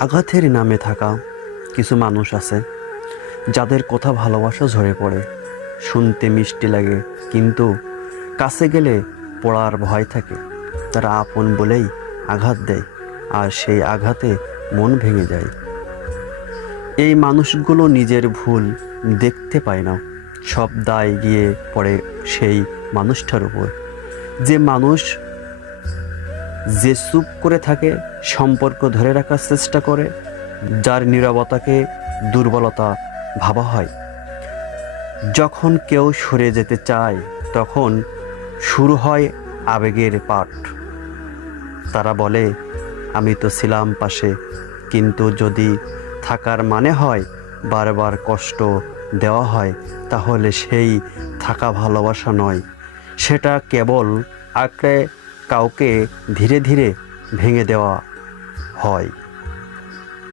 আঘাতের নামে থাকা কিছু মানুষ আছে যাদের কথা ভালোবাসা ঝরে পড়ে, শুনতে মিষ্টি লাগে, কিন্তু কাছে গেলে পড়ার ভয় থাকে। তারা আপন বলেই আঘাত দেয়, আর সেই আঘাতে মন ভেঙে যায়। এই মানুষগুলো নিজের ভুল দেখতে পায় না, সব দায় গিয়ে পড়ে সেই মানুষটার উপর। যে চুপ করে থাকে, সম্পর্ক ধরে রাখার চেষ্টা করে, যার নীরবতাকে দুর্বলতা ভাবা হয়। যখন কেউ সরে যেতে চায়, তখন শুরু হয় আবেগের পাঠ। তারা বলে, আমি তো ছিলাম পাশে। কিন্তু যদি থাকার মানে হয় বারবার কষ্ট দেওয়া হয়, তাহলে সেই থাকা ভালোবাসা নয়, সেটা কেবল আঁকড়ে কাউকে ধীরে ধীরে ভেঙে দেওয়া হয়।